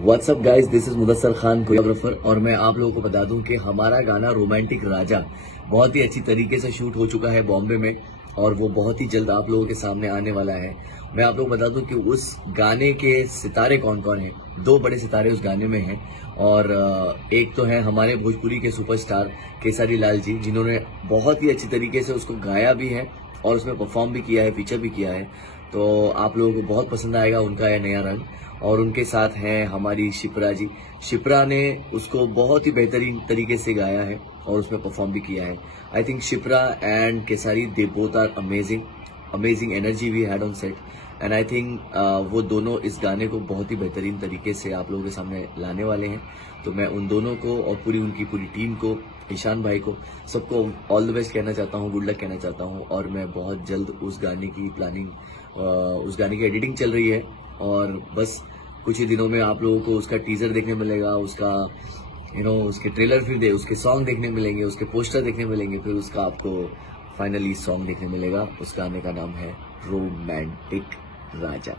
WhatsApp guys, this is Mudassar Khan choreographer और मैं आप लोगों को बता दूं कि हमारा गाना रोमांटिक राजा बहुत ही अच्छी तरीके से शूट हो चुका है बॉम्बे में और वो बहुत ही जल्द आप लोगों के सामने आने वाला है। मैं आप लोगों को बता दूं कि उस गाने के सितारे कौन कौन हैं। दो बड़े सितारे उस गाने में हैं और एक तो है हमारे भोजपुरी के सुपरस्टार केसरी लाल जी, जिन्होंने बहुत ही अच्छी तरीके से उसको गाया भी है और उसमें परफॉर्म भी किया है, फीचर भी किया है। तो आप लोगों को बहुत पसंद आएगा उनका यह नया रंग। और उनके साथ हैं हमारी शिप्रा जी। शिप्रा ने उसको बहुत ही बेहतरीन तरीके से गाया है और उसमें परफॉर्म भी किया है। I think Shipra and Kesari they both are amazing energy we had on set and I think वो दोनों इस गाने को बहुत ही बेहतरीन तरीके से आप लोगों के सामने लाने वाले हैं। तो मैं उन दोनों को और उनकी पूरी टीम को, ईशान भाई को, सबको ऑल द बेस्ट कहना चाहता हूँ, गुड लक कहना चाहता हूँ। और मैं बहुत जल्द उस गाने की प्लानिंग, उस गाने की एडिटिंग चल रही है और बस कुछ ही दिनों में आप लोगों को उसका टीजर देखने मिलेगा, उसका उसके ट्रेलर फिर उसके सॉन्ग देखने मिलेंगे, उसके पोस्टर देखने मिलेंगे, फिर उसका आपको फाइनली सॉन्ग देखने मिलेगा। उस गाने का नाम है रोमांटिक राजा।